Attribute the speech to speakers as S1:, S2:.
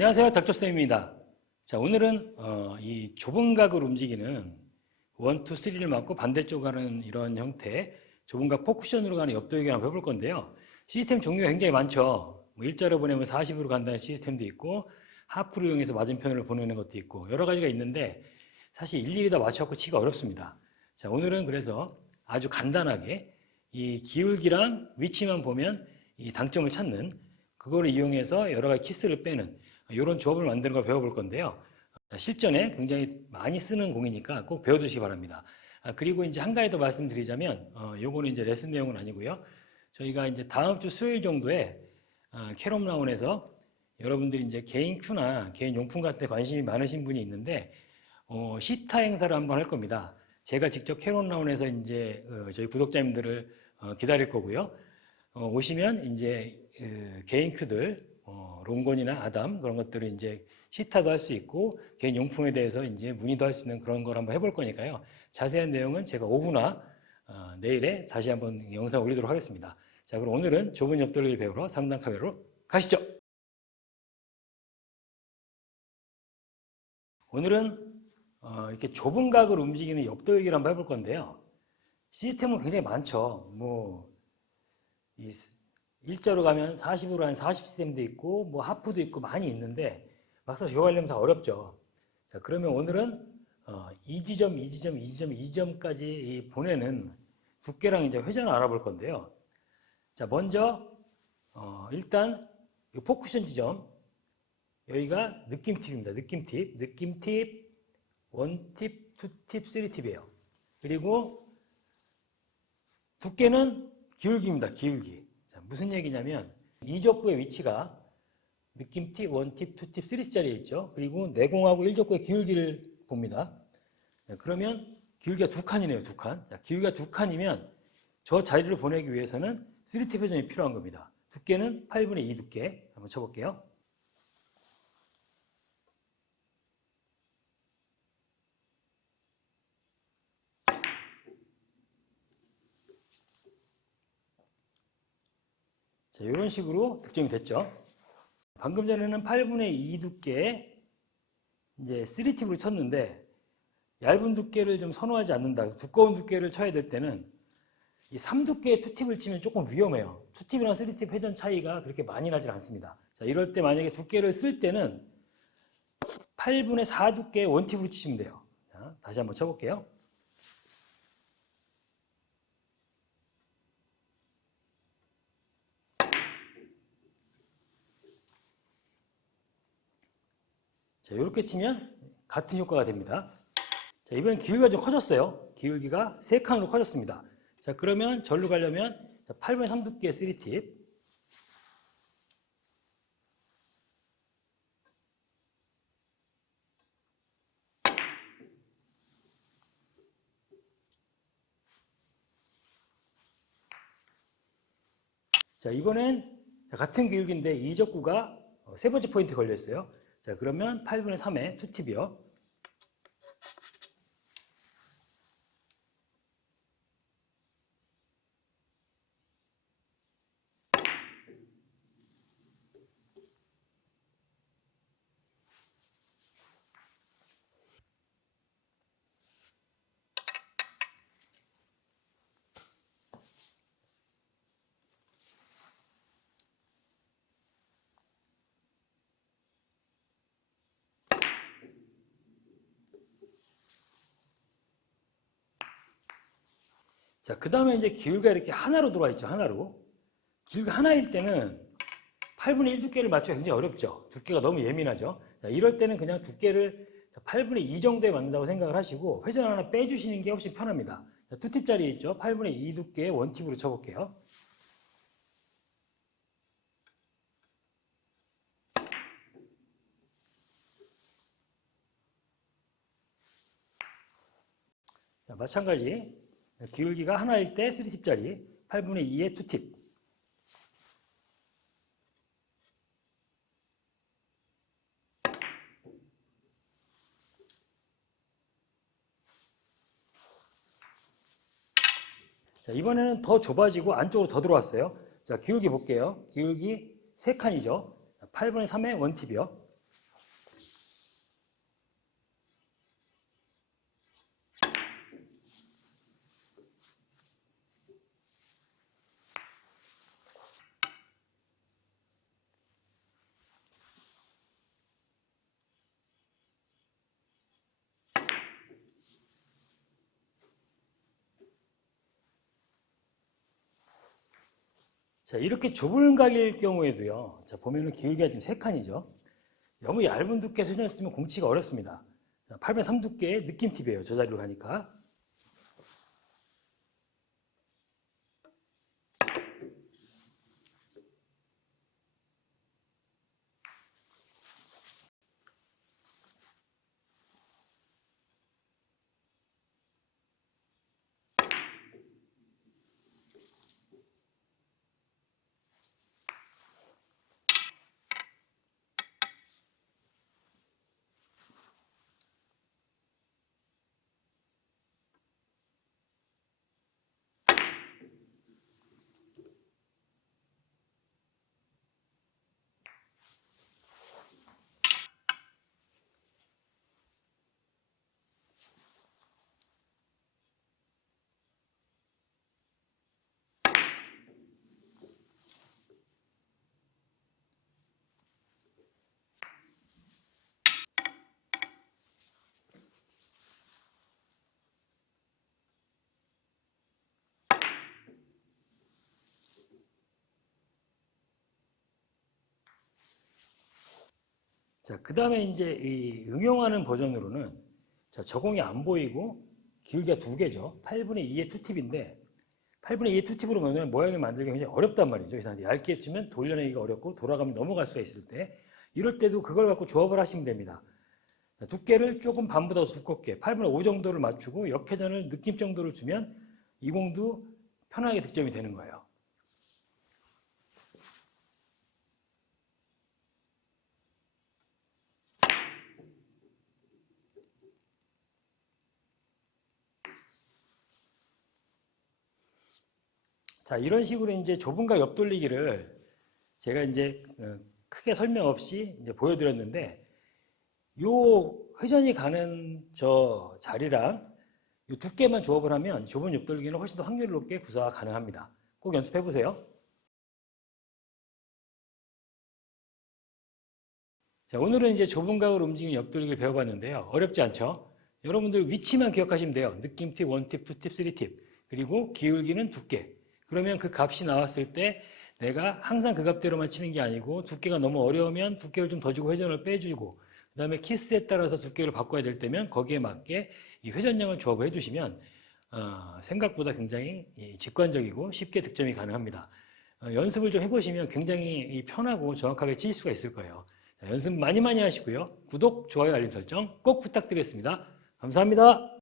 S1: 안녕하세요. 닥터쌤입니다. 자, 오늘은 어, 이 좁은 각을 움직이는 1, 2, 3를 맞고 반대쪽 가는 이런 형태 좁은 각 포쿠션으로 가는 옆돌기 한번 해볼 건데요. 시스템 종류가 굉장히 많죠. 뭐 일자로 보내면 40으로 간다는 시스템도 있고 하프를 이용해서 맞은편으로 보내는 것도 있고 여러 가지가 있는데 사실 일일이 다 맞춰갖고 치기가 어렵습니다. 자, 오늘은 그래서 아주 간단하게 이 기울기랑 위치만 보면 이 당점을 찾는 그거를 이용해서 여러 가지 키스를 빼는 이런 조합을 만드는 걸 배워볼 건데요. 실전에 굉장히 많이 쓰는 공이니까 꼭 배워두시기 바랍니다. 아, 그리고 이제 한 가지 더 말씀드리자면, 어, 요거는 이제 레슨 내용은 아니고요. 저희가 이제 다음 주 수요일 정도에 아, 캐롬 라운에서 여러분들이 이제 개인 큐나 개인 용품 같은 데 관심이 많으신 분이 있는데, 어, 시타 행사를 한번 할 겁니다. 제가 직접 캐롬 라운에서 이제 어, 저희 구독자님들을 어, 기다릴 거고요. 어, 오시면 이제 어, 개인 큐들 어, 롱건이나 아담 그런 것들을 이제 시타도 할 수 있고 개인 용품에 대해서 이제 문의도 할 수 있는 그런 걸 한번 해볼 거니까요. 자세한 내용은 제가 오후나 어, 내일에 다시 한번 영상 올리도록 하겠습니다. 자, 그럼 오늘은 좁은 옆돌기 배우러 상단 카메라로 가시죠. 오늘은 어, 이렇게 좁은 각을 움직이는 옆돌기를 한번 해볼 건데요. 시스템은 굉장히 많죠. 뭐, 이 일자로 가면 40으로 한 40시스템도 있고, 뭐 하프도 있고 많이 있는데, 막상 조합하려면 다 어렵죠. 자, 그러면 오늘은 어, 이 지점, 이 지점, 이 지점, 이 지점까지 보내는 두께랑 이제 회전을 알아볼 건데요. 자, 먼저 어, 일단 이 포쿠션 지점 여기가 느낌 팁입니다. 느낌 팁, 느낌 팁, 원 팁, 투 팁, 쓰리 팁이에요. 그리고 두께는 기울기입니다. 기울기. 자, 무슨 얘기냐면 이적구의 위치가 느낌 팁, 원 팁, 투 팁, 쓰리 팁짜리에 있죠. 그리고 내공하고 일적구의 기울기를 봅니다. 네, 그러면 기울기가 두 칸이네요. 두 칸. 자, 기울기가 두 칸이면 저 자리를 보내기 위해서는 3팁 회전이 필요한 겁니다. 두께는 8분의 2 두께. 한번 쳐볼게요. 자, 이런 식으로 득점이 됐죠. 방금 전에는 8분의 2 두께 이제 3팁으로 쳤는데 얇은 두께를 좀 선호하지 않는다. 두꺼운 두께를 쳐야 될 때는 이 3두께의 투팁을 치면 조금 위험해요. 투팁이랑 3팁 회전 차이가 그렇게 많이 나질 않습니다. 자, 이럴 때 만약에 두께를 쓸 때는 8분의 4 두께의 원팁으로 치시면 돼요. 자, 다시 한번 쳐볼게요. 자, 이렇게 치면 같은 효과가 됩니다. 자, 이번엔 기울기가 좀 커졌어요. 기울기가 3칸으로 커졌습니다. 자, 그러면 절로 가려면 8분의 3 두께의 3팁. 자, 이번엔 같은 기울기인데 이적구가 어, 세 번째 포인트 걸려 있어요. 자, 그러면 8분의 3의 2팁이요. 자, 그 다음에 이제 기울기가 이렇게 하나로 들어와 있죠, 하나로. 기울기 하나일 때는 8분의 1 두께를 맞추기가 굉장히 어렵죠. 두께가 너무 예민하죠. 자, 이럴 때는 그냥 두께를 8분의 2 정도에 맞는다고 생각을 하시고 회전 하나 빼주시는 게 훨씬 편합니다. 자, 투팁짜리 있죠? 8분의 2 두께의 원팁으로 쳐볼게요. 자, 마찬가지 기울기가 하나일 때 3팁짜리 8분의 2의 2팁 자, 이번에는 더 좁아지고 안쪽으로 더 들어왔어요. 자, 기울기 볼게요. 기울기 3칸이죠. 8분의 3의 1팁이요. 자, 이렇게 좁은 각일 경우에도요. 자, 보면은 기울기가 지금 세 칸이죠. 너무 얇은 두께 쓰면 공치가 어렵습니다. 8분 3두께의 느낌 팁이에요. 저 자리로 가니까. 자, 그 다음에 이제 이 응용하는 버전으로는 자, 저공이 안 보이고 길기가 두 개죠. 8분의 2의 투팁인데 8분의 2의 투팁으로 보면 모양을 만들기 굉장히 어렵단 말이죠. 그래서 얇게 치면 돌려내기가 어렵고 돌아가면 넘어갈 수가 있을 때 이럴 때도 그걸 갖고 조합을 하시면 됩니다. 자, 두께를 조금 반보다 두껍게 8분의 5 정도를 맞추고 역회전을 느낌 정도를 주면 이 공도 편하게 득점이 되는 거예요. 자, 이런 식으로 이제 좁은 각 옆돌리기를 제가 이제 어, 크게 설명 없이 이제 보여드렸는데, 요 회전이 가는 저 자리랑 요 두께만 조합을 하면 좁은 옆돌리기는 훨씬 더 확률 높게 구사가 가능합니다. 꼭 연습해 보세요. 자, 오늘은 이제 좁은 각을 움직이는 옆돌리기를 배워봤는데요. 어렵지 않죠? 여러분들 위치만 기억하시면 돼요. 느낌 팁, 원 팁, 투 팁, 쓰리 팁. 그리고 기울기는 두께. 그러면 그 값이 나왔을 때 내가 항상 그 값대로만 치는 게 아니고 두께가 너무 어려우면 두께를 좀 더 주고 회전을 빼주고 그 다음에 키스에 따라서 두께를 바꿔야 될 때면 거기에 맞게 이 회전량을 조합을 해주시면 어, 생각보다 굉장히 이 직관적이고 쉽게 득점이 가능합니다. 어, 연습을 좀 해보시면 굉장히 이 편하고 정확하게 치실 수가 있을 거예요. 자, 연습 많이 많이 하시고요. 구독, 좋아요, 알림 설정 꼭 부탁드리겠습니다. 감사합니다.